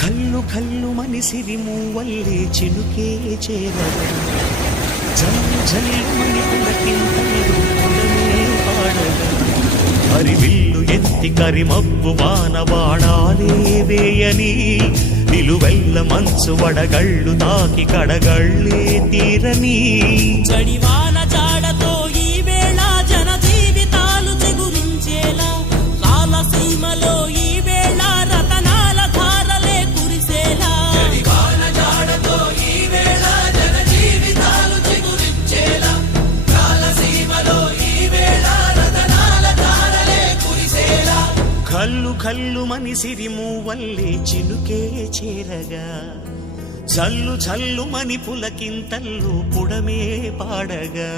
కల్లు కల్లు మనిసిరి మూవల్లే చినుకే చేరగా జల్లు జల్లు మని పులకింతలు పులమే పాడగా హరివిల్లు ఎత్తి కరిమబ్బు వాన వాడాలే వేయని నిలువెల్ల మంచు వడగళ్ళు తాకి కడగళ్ళే తీరని చడివాన జాడతో ఈ వేళ జన జీవితాలు చిగురించేలా రాలసీమలో ఈ వేళ రతనాల ధారలే కురిసేలా చడివాన జాడతో ఈ వేళ జన జీవితాలు చిగురించేలా రాలసీమలో ఈ వేళ రతనాల ధారలే కురిసేలా కల్లు కల్లు మనిసిరి మూవల్లే చినుకే చేరగా జల్లు జల్లు మని పులకింతల్లు పుడమే పాడగా